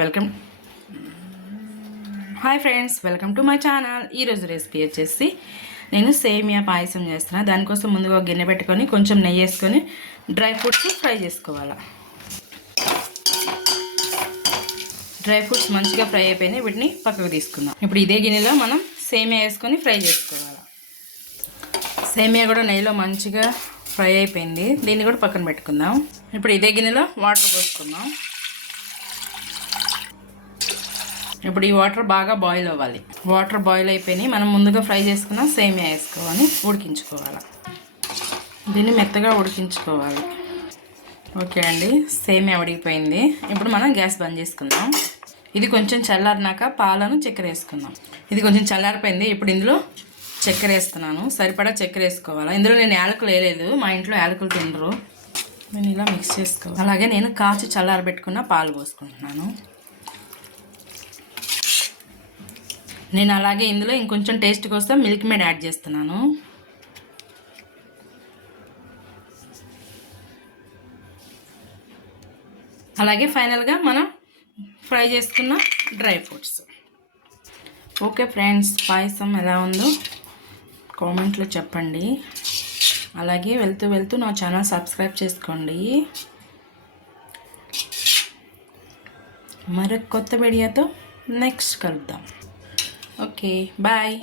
Welcome hi friends, welcome to my channel. ఈరోజు recipe వచ్చేసి నేను సేమియా పాయసం చేస్తున్నాను. దానికోసం ముందుగా ఒక గిన్నె పెట్టుకొని కొంచెం నెయ్యి వేసుకొని డ్రై ఫ్రూట్స్ ఫ్రై చేసుకోవాలి. డ్రై ఫ్రూట్స్ మంచిగా ఫ్రై అయిపోయినాయి, వీటిని పక్కకు తీసుకుందాం. ఇప్పుడు ఇదే గిన్నెలో మనం సేమియా వేసుకొని ఫ్రై చేసుకోవాలి. సేమియా కూడా నెయ్యిలో మంచిగా ఫ్రై అయిపోయింది, దీన్ని కూడా పక్కన పెట్టుకుందాం. ఇప్పుడు ఇదే గిన్నెలో వాటర్ పోసుకుందాం. ఇప్పుడు ఈ వాటర్ బాగా బాయిల్ అవ్వాలి. వాటర్ బాయిల్ అయిపోయినాయి, మనం ముందుగా ఫ్రై చేసుకున్న సేమియా వేసుకోవాలి, ఉడికించుకోవాలి. దీన్ని మెత్తగా ఉడికించుకోవాలి. ఓకే అండి, సేమియా ఉడికిపోయింది. ఇప్పుడు మనం గ్యాస్ బంద్ చేసుకుందాం. ఇది కొంచెం చల్లారినాక పాలను చక్కెర వేసుకుందాం. ఇది కొంచెం చల్లారిపోయింది. ఇప్పుడు ఇందులో చక్కెర వేస్తున్నాను. సరిపడా చక్కెర వేసుకోవాలి. ఇందులో నేను యాలకులు వేయలేదు, మా ఇంట్లో యాలకులు తినరు. నేను ఇలా మిక్స్ చేసుకోవాలి. అలాగే నేను కాచి చల్లారబెట్టుకున్న పాలు పోసుకుంటున్నాను. నేను అలాగే ఇందులో ఇంకొంచెం టేస్ట్ కోసం మిల్క్ మేడ్ యాడ్ చేస్తున్నాను. అలాగే ఫైనల్గా మనం ఫ్రై చేసుకున్న డ్రై ఫ్రూట్స్. ఓకే ఫ్రెండ్స్, పాయసం ఎలా ఉందో కామెంట్లో చెప్పండి. అలాగే వెళ్తూ నా ఛానల్ సబ్స్క్రైబ్ చేసుకోండి. మరొక కొత్త వీడియోతో నెక్స్ట్ కలుద్దాం. Okay, bye.